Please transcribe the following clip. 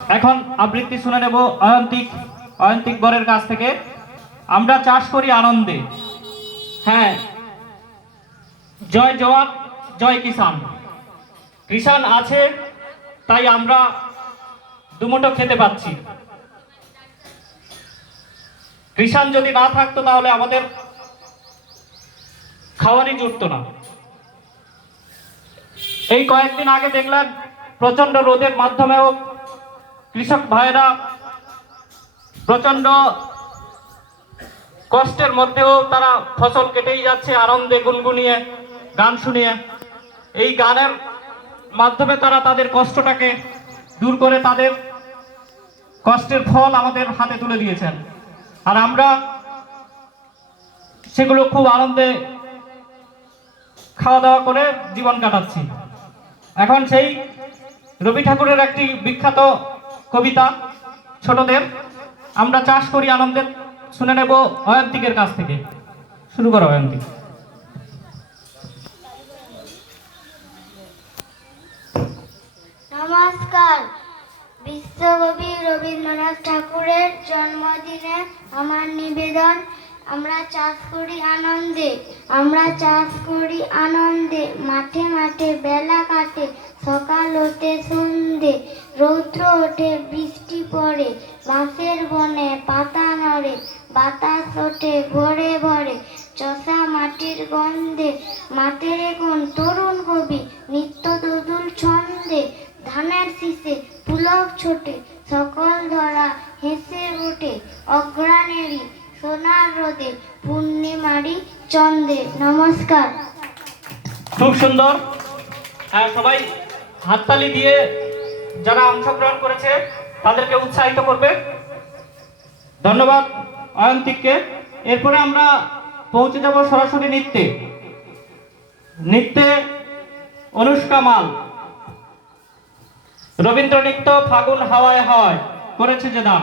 এখন আবৃত্তি শুনে নেব অয়ন্তিক বরের কাছ থেকে। আমরা চাষ করি আনন্দে। হ্যাঁ, জয় জওয়ান জয় কিষান। কিষান আছে তাই আমরা দুমুঠো খেতে পাচ্ছি। কিষান যদি না থাকতো তাহলে আমাদের খাওয়ারই জুটতো না। এই কয়েকদিন আগে দেখলেন প্রচন্ড রোদের মাধ্যমেও কৃষক ভাইরা প্রচন্ড কষ্টের মধ্যেও তারা ফসল কেটেই যাচ্ছে আনন্দে গুনগুনিয়ে গান শুনিয়ে। এই গানের মাধ্যমে তারা তাদের কষ্টটাকে দূর করে তাদের কষ্টের ফল আমাদের হাতে তুলে দিয়েছেন, আর আমরা সেগুলো খুব আনন্দে খাওয়া দাওয়া করে জীবন কাটাচ্ছি। এখন সেই রবি ঠাকুরের একটি বিখ্যাত কবিতা ছোটদের আমরা চাষ করি আনন্দে শুনে নেব অয়ন্তিকের কাছ থেকে। শুরু করো অয়ন্তিক। নমস্কার। বিশ্বকবি রবীন্দ্রনাথ ঠাকুরের জন্মদিনে আমার নিবেদন। আমরা চাষ করি আনন্দে, আমরা চাষ করি আনন্দে। মাঠে মাঠে বেলা কাটে, সকাল হতে সন্ধে। রৌদ্র ওঠে, বৃষ্টি পড়ে, বাঁশের বনে পাতা নড়ে। বাতাস ওঠে ভরে ভরে, চষা মাটির গন্ধে। মাঠের এখন তরুণ কবি নিত্য দোদুল ছন্দে। ধানের শীষে পুলক ছোটে, সকল ধরা হেসে ওঠে। অগ্রাণেরই সোনার রোদে, পূর্ণিমারি চন্দ্রে। নমস্কার। খুব সুন্দর। সবাই হাততালি দিয়ে যারা অংশগ্রহণ করেছে তাদেরকে উৎসাহিত করবে। ধন্যবাদ অয়ন্তিককে। এরপরে আমরা পৌঁছে যাব সরাসরি নৃত্যে অনুষ্কা মাল। রবীন্দ্র নৃত্য ফাগুন হাওয়ায় হয় করেছে যে দাম।